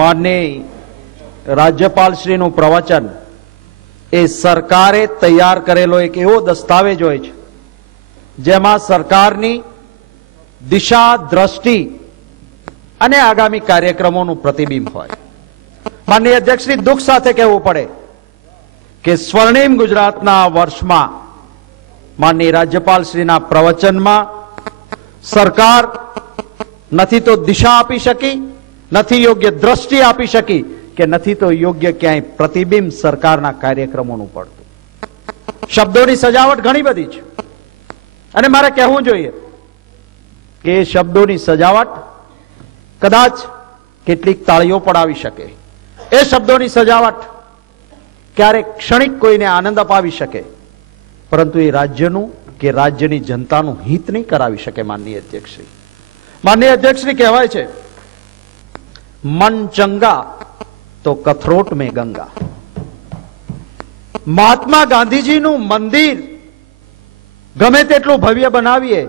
માનનીય રાજ્યપાલશ્રીનું પ્રવચન એ સરકારે તૈયાર કરેલો એક એવો દસ્તાવેજ હોય છે જેમાં સરકારની દિશા, દ્રષ્ટિ અને આગામી કાર્યક્રમોનું પ્રતિબિંબ હોય. માનનીય અધ્યક્ષશ્રી, દુઃખ સાથે કહેવું પડે કે સ્વર્ણિમ ગુજરાતના વર્ષમાં માનનીય રાજ્યપાલશ્રીના પ્રવચનમાં સરકાર નથી તો દિશા આપી શકી, નથી યોગ્ય દ્રષ્ટિ આપી શકી, કે નથી તો યોગ્ય ક્યાંય પ્રતિબિંબ સરકારના કાર્યક્રમોનું પડતું. શબ્દોની સજાવટ ઘણી બધી છે અને મારે કહેવું જોઈએ કે એ શબ્દોની સજાવટ કદાચ કેટલીક તાળીઓ પડાવી શકે, એ શબ્દોની સજાવટ ક્યારેક ક્ષણિક કોઈને આનંદ અપાવી શકે, પરંતુ એ રાજ્યનું કે રાજ્યની જનતાનું હિત નહીં કરાવી શકે. માનનીય અધ્યક્ષશ્રી, માનનીય અધ્યક્ષશ્રી, કહેવાય છે મન ચંગા તો કથરોટ મેં ગંગા. મહાત્મા ગાંધીજીનું મંદિર ગમે તેટલું ભવ્ય બનાવીએ,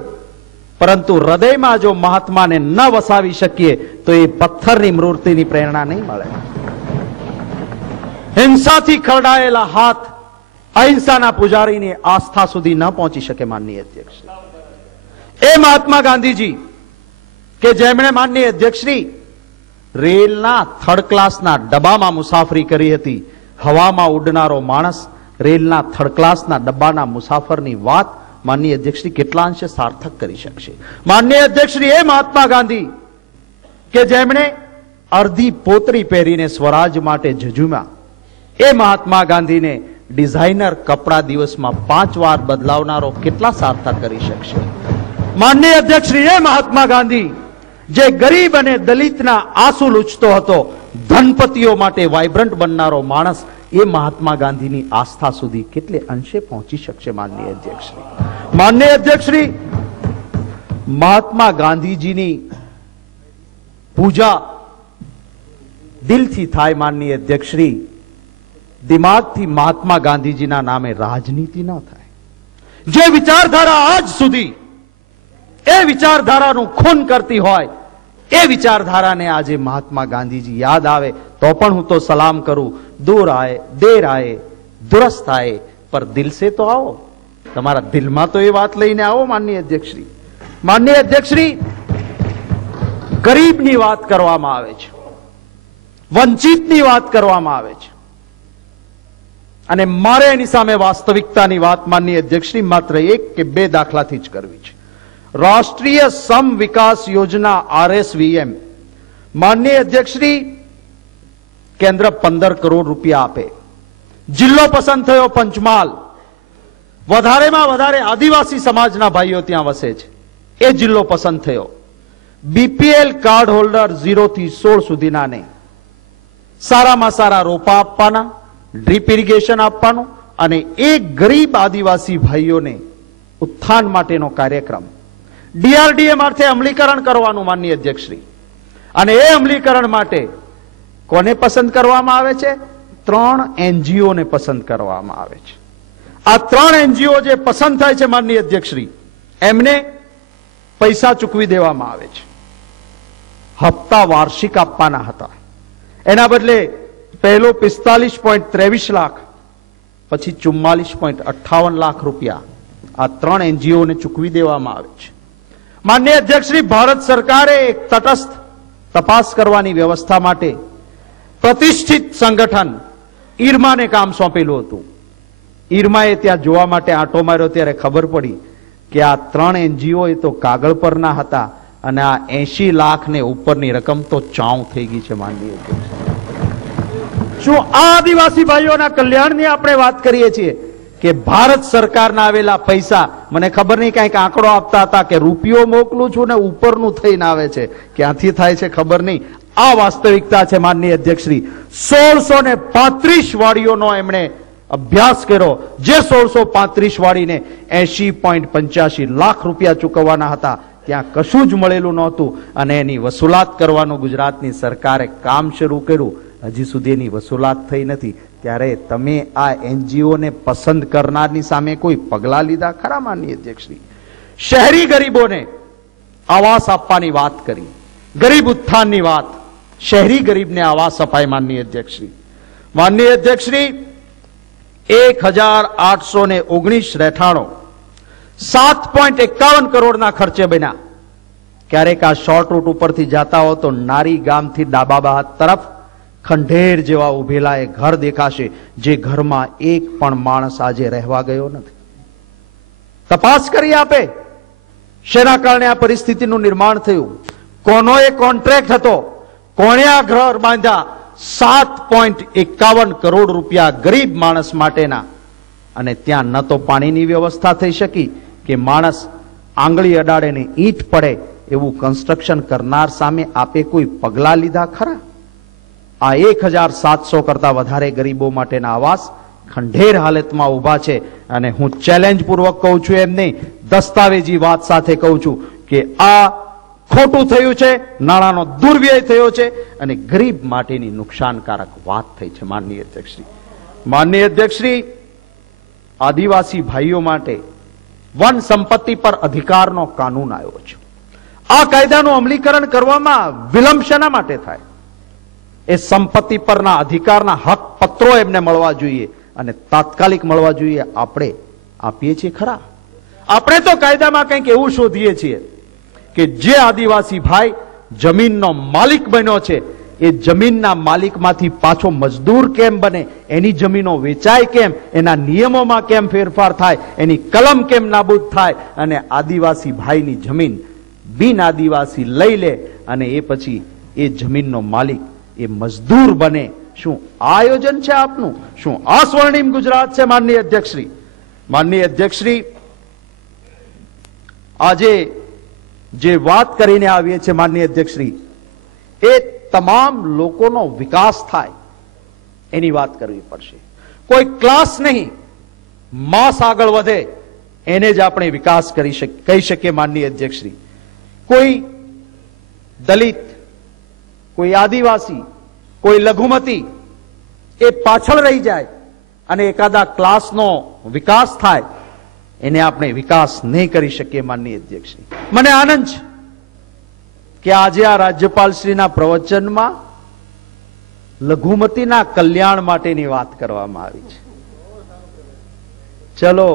પરંતુ હૃદયમાં જો મહાત્માને ન વસાવી શકીએ તો એ પથ્થરની મૂર્તિની પ્રેરણા નહીં મળે. હિંસાથી ખરડાયેલા હાથ અહિંસાના પૂજારીની આસ્થા સુધી ન પહોંચી શકે. માનનીય અધ્યક્ષ, એ મહાત્મા ગાંધીજી કે જેમણે માનનીય અધ્યક્ષશ્રી રેલના થર્ડ ક્લાસના ડબ્બામાં મુસાફરી કરી હતી. હવામાં ઉડનારો માણસ રેલના થર્ડ ક્લાસના ડબ્બાના મુસાફરની વાત માનનીય અધ્યક્ષશ્રી કેટલા અંશે સાર્થક કરી શકશે. માનનીય અધ્યક્ષશ્રી, એ મહાત્મા ગાંધી કે જેમણે અડધી પોતરી પહેરીને સ્વરાજ માટે ઝઝુમ્યા, એ મહાત્મા ગાંધીને ડિઝાઇનર કપડા દિવસમાં 5 વાર બદલાવનારો કેટલા સાર્થક કરી શકશે. માનનીય અધ્યક્ષશ્રી, એ મહાત્મા ગાંધી જે ગરીબ અને દલિતના આંસુ લૂછતો હતો, ધનપતિઓ માટે વાઇબ્રન્ટ બનનારો માણસ, એ મહાત્મા ગાંધીની આસ્થા સુધી કેટલે અંશે પહોંચી શકશે. માનનીય અધ્યક્ષશ્રી, માનનીય અધ્યક્ષશ્રી, મહાત્મા ગાંધીજીની પૂજા દિલથી થાય. માનનીય અધ્યક્ષશ્રી, દિમાગથી મહાત્મા ગાંધીજીના નામે રાજનીતિ ન થાય. જે વિચારધારા આજ સુધી એ વિચારધારાનું ખૂન કરતી હોય, એ વિચારધારાને આજે મહાત્મા ગાંધીજી યાદ આવે તો પણ હું તો સલામ કરું. દૂર આયે, દેર આયે, દુરસ્ત આયે, પર દિલ સે તો આવો. તમારા દિલમાં તો એ વાત લઈને આવો. માનનીય અધ્યક્ષશ્રી, માનનીય અધ્યક્ષશ્રી, ગરીબની વાત કરવામાં આવે છે, વંચિતની વાત કરવામાં આવે છે, અને મારે એની સામે વાસ્તવિકતાની વાત માનનીય અધ્યક્ષશ્રી માત્ર 1 કે 2 દાખલાથી જ કરવી છે. રાષ્ટ્રીય સમ વિકાસ યોજના RSVM, માનનીય અધ્યક્ષશ્રી, કેન્દ્ર 15 કરોડ રૂપિયા આપે. જિલ્લો પસંદ થયો પંચમહાલ, વધારેમાં વધારે આદિવાસી સમાજના ભાઈઓ ત્યાં વસે છે, એ જિલ્લો પસંદ થયો. BPL કાર્ડ હોલ્ડર 0 થી 16 સુધીનાને સારામાં સારા રોપા આપવાના, ડ્રીપ ઇરિગેશન આપવાનું, અને એ ગરીબ આદિવાસી ભાઈઓને ઉત્થાન માટેનો કાર્યક્રમ DRDA માટે અમલીકરણ કરવાનું. માનનીય અધ્યક્ષશ્રી, અને એ અમલીકરણ માટે કોને પસંદ કરવામાં આવે છે? 3 NGO ને પસંદ કરવામાં આવે છે. આ 3 NGO જે પસંદ થાય છે માનનીય અધ્યક્ષશ્રી, એમને પૈસા ચૂકવી દેવામાં આવે છે. હપ્તા વાર્ષિક આપવાના હતા, એના બદલે પહેલો 45.23 લાખ, પછી 44.58 લાખ રૂપિયા આ 3 NGO ને ચૂકવી દેવામાં આવે છે. માનનીય અધ્યક્ષશ્રી, ભારત સરકારે એક તટસ્થ તપાસ કરવાની વ્યવસ્થા માટે પ્રતિષ્ઠિત સંગઠન ઈરમાને કામ સોંપેલું હતું. ઈરમાએ ત્યાં જોવા માટે આંટો માર્યો ત્યારે ખબર પડી કે આ 3 NGO એ તો કાગળ પરના હતા અને આ 80 લાખ ને ઉપરની રકમ તો ચાઉ થઈ ગઈ છે. માનનીય અધ્યક્ષ, શું આ આદિવાસી ભાઈઓના કલ્યાણની આપણે વાત કરીએ છીએ કે ભારત સરકારના આવેલા પૈસા, મને ખબર નહીં કંઈક આંકડો આપતા હતા કે રૂપિયો મોકલું છું ને ઉપરનું થઈને આવે છે, ક્યાંથી થાય છે ખબર નહીં. આ વાસ્તવિકતા છે. માનનીય અધ્યક્ષશ્રી, 1635 વાડીઓનો એમણે અભ્યાસ કર્યો, જે 1635 વાડીને 80.85 લાખ રૂપિયા ચૂકવવાના હતા, ત્યાં કશું જ મળેલું નહોતું, અને એની વસૂલાત કરવાનું ગુજરાતની સરકારે કામ શરૂ કર્યું. હજી સુધી એની વસૂલાત થઈ નથી. ત્યારે તમે આ NGO ને પસંદ કરનારની સામે કોઈ પગલા લીધા ખરા? માનનીય અધ્યક્ષશ્રી, શહેરી ગરીબોને આવાસ આપવાની વાત કરી, ગરીબ ઉત્થાનની વાત, શહેરી ગરીબને આવાસ અપાય. માનનીય અધ્યક્ષશ્રી, માનનીય અધ્યક્ષશ્રી, 1819 રહેઠાણો 7.51 કરોડના ખર્ચે બન્યા. ક્યારેક આ શોર્ટ રૂટ ઉપરથી જાતા હો તો નારી ગામથી ડાબા બાદ તરફ ખંડેર જેવા ઉભેલા એ ઘર દેખાશે, જે ઘરમાં એક પણ માણસ આજે રહેવા ગયો નથી. તપાસ કરી આપે શેના કારણે આ પરિસ્થિતિનું નિર્માણ થયું, કોનો એ કોન્ટ્રાક્ટ હતો, કોણે આ ઘર બાંધ્યા. 7.51 કરોડ રૂપિયા ગરીબ માણસ માટેના. અને ત્યાં ન તો પાણીની વ્યવસ્થા થઈ શકી કે માણસ આંગળી અડાડે ને ઈંટ પડે એવું કન્સ્ટ્રક્શન કરનાર સામે આપે કોઈ પગલા લીધા ખરા? આ 1700 કરતા વધારે ગરીબો માટેના આવાસ ખંડેર હાલતમાં ઉભા છે. અને હું ચેલેન્જ પૂર્વક કહું છું, એમ નહીં, દસ્તાવેજી વાત સાથે કહું છું કે આ ખોટું થયું છે, નાણાંનો દુર્વ્યય થયો છે અને ગરીબ માટેની નુકસાનકારક વાત થઈ છે. માનનીય અધ્યક્ષશ્રી, માનનીય અધ્યક્ષશ્રી, આદિવાસી ભાઈઓ માટે વન સંપત્તિ પર અધિકારનો કાનૂન આવ્યો છે. આ કાયદાનું અમલીકરણ કરવામાં વિલંબ શેના માટે થાય? એ સંપત્તિ પરના અધિકારના હક પત્રો એમને મળવા જોઈએ અને તાત્કાલિક મળવા જોઈએ. આપણે આપીએ છીએ ખરા? આપણે તો કાયદામાં કંઈક એવું શોધીએ છીએ કે જે આદિવાસી ભાઈ જમીનનો માલિક બન્યો છે એ જમીનના માલિકમાંથી પાછો મજદૂર કેમ બને, એની જમીનો વેચાય કેમ, એના નિયમોમાં કેમ ફેરફાર થાય, એની કલમ કેમ નાબૂદ થાય અને આદિવાસી ભાઈની જમીન બિન આદિવાસી લઈ લે અને એ પછી એ જમીનનો માલિક એ મજદૂર બને. શું આ આયોજન છે આપનું? શું આ સ્વર્ણિમ ગુજરાત છે? માનનીય અધ્યક્ષશ્રી, માનનીય અધ્યક્ષશ્રી, આજે જે વાત કરીને આવીએ છીએ માનનીય અધ્યક્ષશ્રી, એ તમામ લોકોનો વિકાસ થાય એની વાત કરવી પડશે. કોઈ ક્લાસ નહીં, માસ આગળ વધે એને જ આપણે વિકાસ કહી શકીએ. માનનીય અધ્યક્ષશ્રી, કોઈ દલિત, કોઈ આદિવાસી, કોઈ લઘુમતી એ પાછળ રહી જાય અને એકાદા ક્લાસનો વિકાસ થાય એને આપણે વિકાસ નહીં કરી શકીએ. માનનીય અધ્યક્ષશ્રી, મને આનંદ છે કે આજે આ રાજ્યપાલશ્રીના પ્રવચનમાં લઘુમતીના કલ્યાણ માટેની વાત કરવામાં આવી છે. ચલો,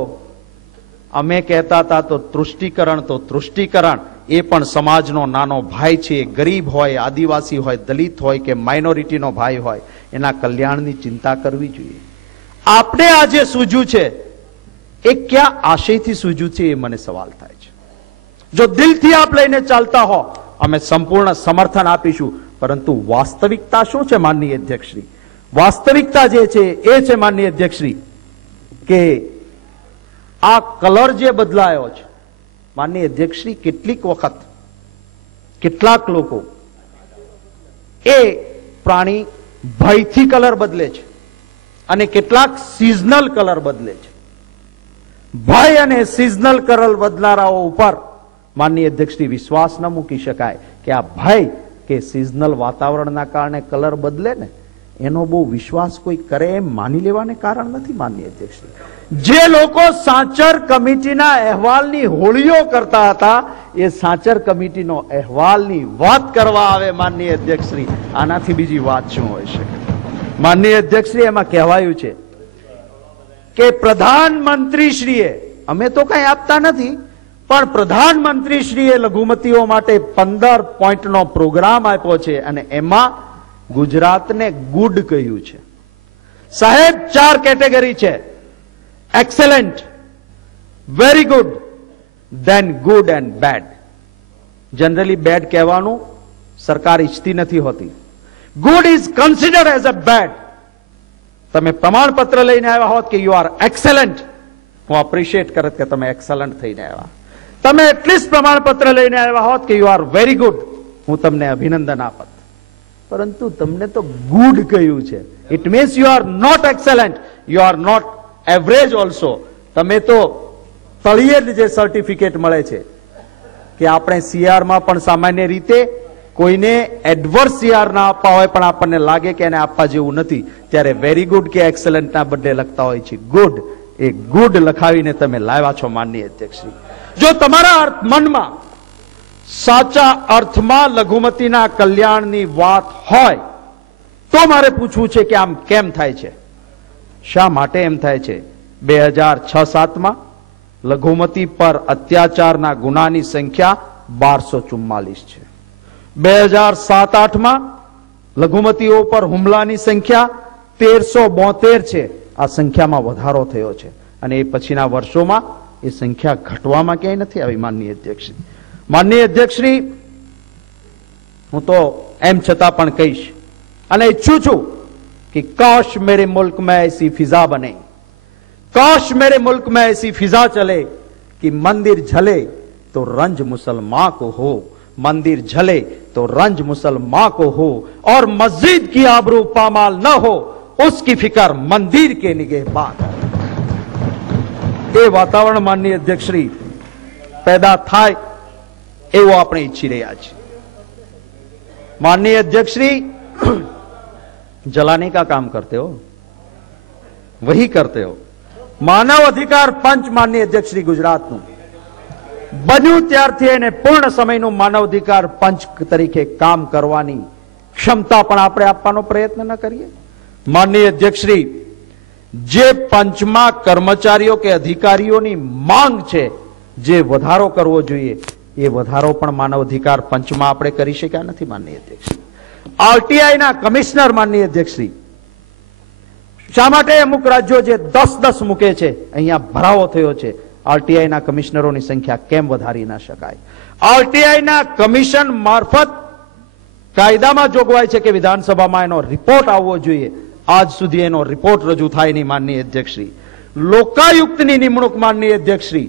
અમે કહેતા હતા તો તૃષ્ટિકરણ એ પણ સમાજનો નાનો ભાઈ છે. ગરીબ હોય, આદિવાસી હોય, દલિત હોય કે માઇનોરિટીનો ભાઈ હોય, એના કલ્યાણની ચિંતા કરવી જોઈએ. આપણે આજે સૂઝ્યું છે એ ક્યાં આશયથી સૂઝ્યું છે એ મને સવાલ થાય છે. જો દિલથી આપ લઈને ચાલતા હો, અમે સંપૂર્ણ સમર્થન આપીશું. પરંતુ વાસ્તવિકતા શું છે માનનીય અધ્યક્ષશ્રી? વાસ્તવિકતા જે છે એ છે માનનીય અધ્યક્ષશ્રી કે આ કલર જે બદલાયો છે માનનીય અધ્યક્ષશ્રી, કેટલીક વખત કેટલાક લોકો એ પ્રાણી ભયથી કલર બદલે છે અને કેટલાક સિઝનલ કલર બદલે છે. ભય અને સિઝનલ કલર બદલારાઓ ઉપર માનનીય અધ્યક્ષશ્રી વિશ્વાસ ન મૂકી શકાય કે આ ભય કે સિઝનલ વાતાવરણના કારણે કલર બદલે ને એનો બહુ વિશ્વાસ કોઈ કરે એમ માની લેવાને કારણ નથી. માનનીય અધ્યક્ષશ્રી, જે લોકો સાંચર કમિટીના અહેવાલની હોળીઓ કરતા હતા એ સાંચર કમિટીનો અહેવાલની વાત કરવા આવે માનનીય અધ્યક્ષશ્રી, આનાથી બીજી વાત શું હોઈ શકે? માનનીય અધ્યક્ષશ્રી, એમાં કહેવાયું છે કે પ્રધાનમંત્રીશ્રીએ, અમે તો કઈ આપતા નથી, પણ પ્રધાનમંત્રીશ્રીએ લઘુમતીઓ માટે 15 પોઈન્ટનો પ્રોગ્રામ આપ્યો છે અને એમાં ગુજરાતને ગુડ કહ્યું છે. સાહેબ, 4 કેટેગરી છે: excellent, very good, then good and bad. Generally bad કહેવાનું સરકાર ઈચ્છતી નથી હોતી. Good is considered as a bad. તમે પ્રમાણપત્ર લઈને આવ્યા હોત કે યુ આર એક્સેલન્ટ, હું એપ્રિશિએટ કરત કે તમે એક્સેલન્ટ થઈને આવ્યા. તમે એટલીસ્ટ પ્રમાણપત્ર લઈને આવ્યા હોત કે યુ આર વેરી ગુડ, હું તમને અભિનંદન આપત. પરંતુ તમને તો ગુડ કહ્યું છે. It means you are not excellent, you are not average also. તમે તો તળિયે જ જે સર્ટિફિકેટ મળે છે કે આપણે સીઆરમાં પણ સામાન્ય રીતે કોઈને એડવર્સ સીઆર ના આપવા હોય પણ આપણને લાગે કે એને આપવા જેવું નથી, ત્યારે વેરી ગુડ કે એક્સેલન્ટ ના બદલે લખતા હોય છે ગુડ. એ ગુડ લખાવીને તમે લાવ્યા છો માનનીય અધ્યક્ષશ્રી. જો તમારા મનમાં સાચા અર્થમાં લઘુમતીના કલ્યાણની વાત હોય તો મારે પૂછવું છે કે આમ કેમ થાય છે, શા માટે એમ થાય છે? 2006-07માં લઘુમતી પર અત્યાચારના ગુનાની સંખ્યા 1244 છે. 2007-08માં લઘુમતીઓ પર હુમલાની સંખ્યા 1372 છે. આ સંખ્યામાં વધારો થયો છે અને એ પછીના વર્ષોમાં એ સંખ્યા ઘટવામાં ક્યાંય નથી આવી. માનનીય અધ્યક્ષશ્રી, હું તો એમ છતાં પણ કહીશ અને ઈચ્છું છું कि काश मेरे मुल्क में ऐसी फिजा बने, काश मेरे मुल्क में ऐसी फिजा चले कि मंदिर जले तो रंज मुसलमान को हो, मंदिर जले तो रंज मुसलमान को हो और मस्जिद की आबरू पामाल न हो, उसकी फिक्र मंदिर के निगहबान. એ વાતાવરણ માનનીય અધ્યક્ષશ્રી પેદા થાય એવું આપણે ઈચ્છી રહ્યા છીએ. माननीय अध्यक्षश्री, जलाने का काम करते हो, वही करते हो. मानव अधिकार पंच माननीय अध्यक्षश्री गुजरातનું બન્યું ત્યારથી એને પૂર્ણ સમયનું માનવ અધિકાર પંચ તરીકે કામ કરવાની ક્ષમતા પણ આપણે આપવાનો પ્રયત્ન ન કરીએ. માનનીય અધ્યક્ષશ્રી, જે પંચમાં કર્મચારીઓ કે અધિકારીઓની માંગ છે, જે વધારો કરવો જોઈએ, એ વધારો પણ માનવ અધિકાર પંચમાં આપણે કરી શક્યા નથી. માનનીય અધ્યક્ષશ્રી, આરટીઆઈ ના કમિશનર માનનીય અધ્યક્ષશ્રી, શા માટે અમુક રાજ્યો જે 10-10 મૂકે છે, અહીંયા ભરાવો થયો છે, આરટીઆઈ ના કમિશનરોની સંખ્યા કેમ વધારી ના શકાય? આરટીઆઈ ના કમિશન મારફત કાયદામાં જોગવાઈ છે કે વિધાનસભામાં એનો રિપોર્ટ આવવો જોઈએ. આજ સુધી એનો રિપોર્ટ રજૂ થાય નહીં. માનનીય અધ્યક્ષશ્રી, લોકાયુક્તની નિમણૂક માનનીય અધ્યક્ષશ્રી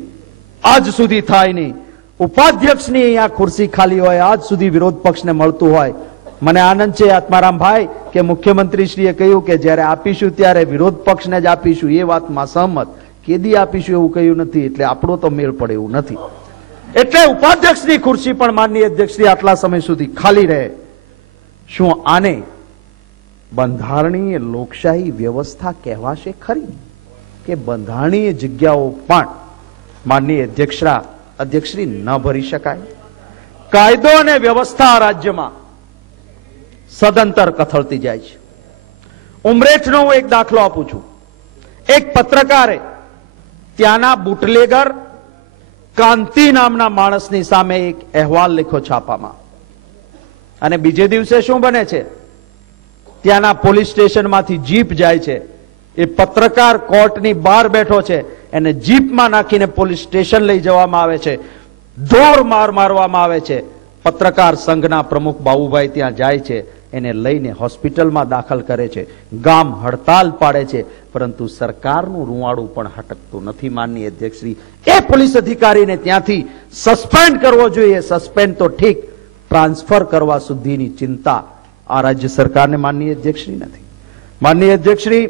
આજ સુધી થાય નહીં. ઉપાધ્યક્ષની અહીંયા ખુરશી ખાલી હોય, આજ સુધી વિરોધ પક્ષને મળતું હોય. મને આનંદ છે આત્મારામભાઈ કે મુખ્યમંત્રીશ્રીએ કહ્યું કે જ્યારે આપીશું ત્યારે વિરોધ પક્ષને જ આપીશું. એ વાતમાં સહમત. કેદી આપીશું એવું કહ્યું નથી, એટલે આપણો તો મેળ પડે એવું નથી. એટલે ઉપાધ્યક્ષની ખુરશી પણ માનનીય અધ્યક્ષશ્રી આટલા સમય સુધી ખાલી રહે. શું આને બંધારણીય લોકશાહી વ્યવસ્થા કહેવાશે ખરી? કે બંધારણીય જગ્યાઓ પણ માનનીય અધ્યક્ષશ્રી ન ભરી શકાય? કાયદો અને વ્યવસ્થા રાજ્યમાં સદંતર કથળતી જાય છે. ઉમરેઠનો હું એક દાખલો આપું છું. એક પત્રકારે ત્યાંના બુટલેગર કાંતિ નામના માણસની સામે એક અહેવાલ લખ્યો છાપામાં, અને બીજે દિવસે શું બને છે? ત્યાંના પોલીસ સ્ટેશનમાંથી જીપ જાય છે. એ પત્રકાર કોર્ટની બહાર બેઠો છે, એને જીપમાં નાખીને પોલીસ સ્ટેશન લઈ જવામાં આવે છે. ધોર માર મારવામાં આવે છે. પત્રકાર સંઘના પ્રમુખ બાબુભાઈ ત્યાં જાય છે, એને લઈને હોસ્પિટલમાં દાખલ કરે છે. ગામ હડતાલ પાડે છે, પરંતુ સરકારનું રૂવાડું પણ હટકતું નથી. માનનીય અધ્યક્ષશ્રી, એ પોલીસ અધિકારીને ત્યાંથી સસ્પેન્ડ કરવો જોઈએ. સસ્પેન્ડ તો ઠીક, ટ્રાન્સફર કરવા સુધીની ચિંતા આ રાજ્ય સરકારને માનનીય અધ્યક્ષશ્રી નથી. માનનીય અધ્યક્ષશ્રી,